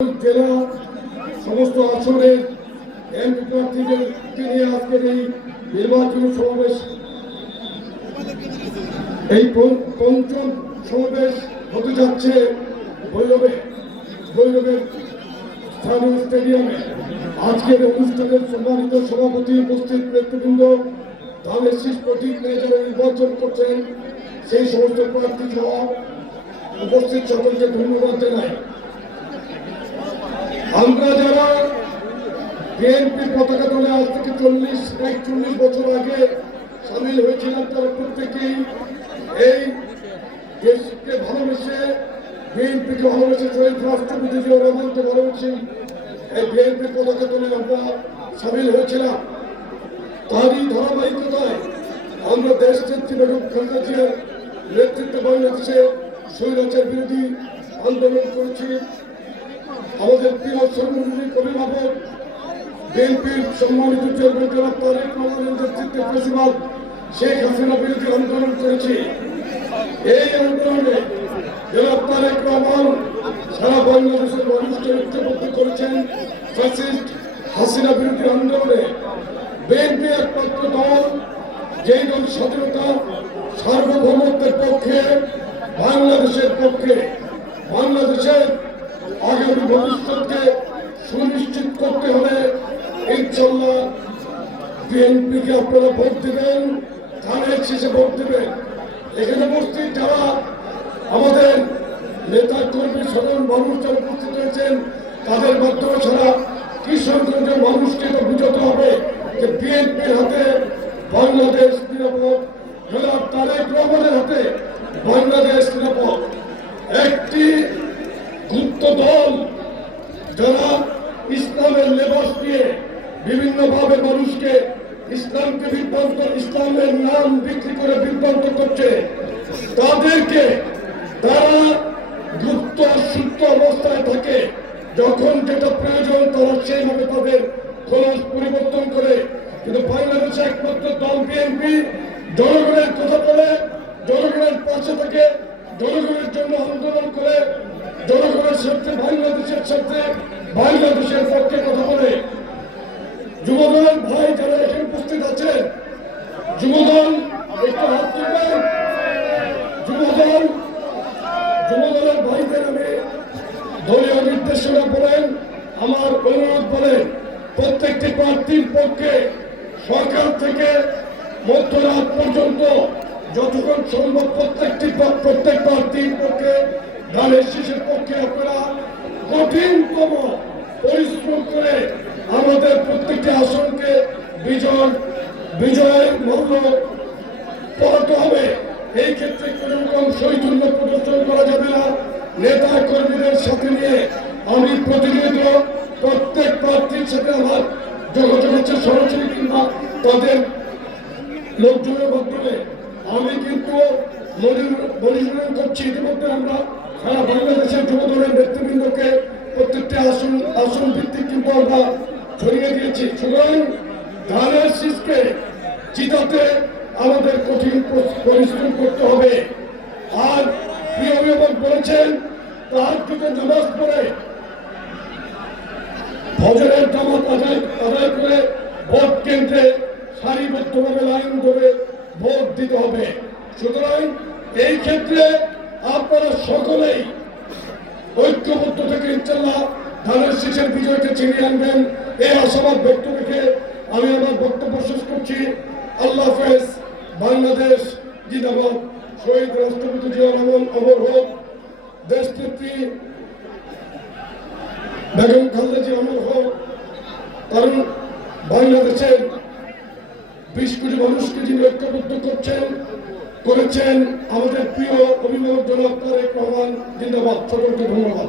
জেলা সমস্ত আসনের এমপি প্রার্থীদেরকে নিয়ে আজকের এই নির্বাচনী সমাবেশ, এই পঞ্চম সমাবেশ হতে যাচ্ছে ভৈরবের স্থানীয় স্টেডিয়ামে। আজকের অনুষ্ঠানের সম্মানিত সভাপতি, উপস্থিত নেতৃবৃন্দ, দলের শীর্ষ প্রতীক নিয়ে যারা নির্বাচন করছেন সেই সমস্ত প্রার্থী সহ উপস্থিত সকলকে ধন্যবাদ জানাই। আমরা যারা বিএনপি পতাকা দলে আজ থেকে 40-41 বছর আগে সামিল হয়েছিলাম, তারা প্রত্যেকেই এই দেশকে ভালোবেসে, বিএনপিকে ভালোবেসে, শহীদ রাষ্ট্রপতি জিয়াউর রহমানকে ভালোবেসে এই বিএনপি পতাকা দলে আমরা সামিল হয়েছিলাম। তারই ধারাবাহিকতায় আমরা দেশ নেত্রী বেগম খালেদা জিয়ার নেতৃত্বে বাংলাদেশে স্বৈরাচার বিরোধী আন্দোলন করেছি। আমাদের প্রিয় সাংগঠনিক অভিভাবক বিএনপির সম্মানিত চেয়ারম্যান জনাব তারেক রহমানের নেতৃত্বে ফ্যাসিবাদ শেখ হাসিনা বিরোধী আন্দোলন করেছি। এই আন্দোলনে জনাব তারেক রহমান সারা বাংলাদেশের মানুষকে ঐক্যবদ্ধ করেছেন। ফ্যাসিস্ট হাসিনা বিরোধী আন্দোলনে বিএনপি একমাত্র দল যেই দল স্বাধীনতা সার্বভৌমত্বের পক্ষে, বাংলাদেশের পক্ষে, বাংলাদেশের আগামী ভবিষ্যৎকে সুনিশ্চিত করতে হলে ইনশাল্লাহ বিএনপিকে আপনারা ভোট দেবেন, ধানের শেষে ভোট দেবেন। এখানে উপস্থিত যারা আমাদের নেতা কর্মী সাধারণ মানুষ যারা উপস্থিত হয়েছেন, তাদের মাধ্যমে ছাড়া কিশোরগঞ্জের মানুষকে তো বুঝাতে হবে যে বিএনপির হাতে বাংলাদেশ নিরাপদ, জনাব তারেক রহমানের হাতে বাংলাদেশ নিরাপদ। একটি গুপ্ত দল যারা ইসলামের লেবাস দিয়ে বিভিন্নভাবে মানুষকে ইসলামকে বিভ্রান্ত, ইসলামের নাম বিক্রি করে বিভ্রান্ত করছে, তাদেরকে তারা গুপ্ত সুপ্ত অবস্থায় থাকে। যখন যেটা প্রয়োজন তারা সেইভাবে তাদের খোলস পরিবর্তন করে। কিন্তু বাংলাদেশে একমাত্র দল বিএনপি জনগণের কথা বলে, জনগণের পাশে থাকে, জনগণের জন্য আন্দোলন করে, জনগণের স্বার্থে, বাংলাদেশের স্বার্থে, বাংলাদেশের পক্ষে কথা বলে। যুবদল ভাই যারা এখানে উপস্থিত আছেন, যুবদল একটু হাত তুলবেন। যুবদলের ভাইদের আমি দলীয় নির্দেশনা বলেন, আমার অনুরোধ বলেন, প্রত্যেকটি প্রার্থীর পক্ষে সকাল থেকে মধ্যরাত পর্যন্ত যতক্ষণ সম্ভব প্রত্যেক প্রার্থীর পক্ষে, ধানের শীষের পক্ষে আপনারা কঠিনতম পরিশ্রম করে আমাদের প্রত্যেকটি আসনকে বিজয় মূল্য পড়াতে হবে। এই ক্ষেত্রে কোন রকম শৈথল্য প্রদর্শন করা যাবে না। নেতা কর্মীদের সাথে নিয়ে আমি প্রতিনিয়ত প্রত্যেক প্রার্থীর সাথে আমার যোগাযোগ হচ্ছে, সরাসরি কিংবা তাদের লোকজনের মাধ্যমে। আমি কিন্তু মনিটরিং করছি। ইতিমধ্যে আমরা সারা বাংলাদেশের যুবদলের নেতৃবৃন্দকে প্রত্যেকটি আসন ভিত্তিক কিন্তু আমরা ছড়িয়ে দিয়েছি। সুতরাং ধানের শীষকে জিতাতে আমাদের কঠিন পরিশ্রম করতে হবে। আর প্রিয় অভিভাবক বলেছেন, তাহাজ্জুদের নামাজ পড়ে ফজরের জামাত আদায় করে ভোট কেন্দ্রে সারিবদ্ধভাবে লাইন ধরে ভোট দিতে হবে। সুতরাং এই ক্ষেত্রে আপনারা সকলেই ঐক্যবদ্ধ থেকে ইনশাআল্লাহ ধানের শীষের বিজয়কে ছিনিয়ে আনবেন, এই আশাবাদ ব্যক্ত রেখে আমি আমার বক্তব্য শেষ করছি। আল্লাহ হাফেজ। বাংলাদেশ জিন্দাবাদ। শহীদ রাষ্ট্রপতি জিয়াউর রহমান অমর হোক। দেশনেত্রী বেগম খালেদা জিয়া অমর হোক। কারণ বাংলাদেশের 20 কোটি মানুষকে যিনি ঐক্যবদ্ধ করেছেন আমাদের প্রিয় অভিভাবক জনাব তারেক রহমান জিন্দাবাদ। সকলকে ধন্যবাদ।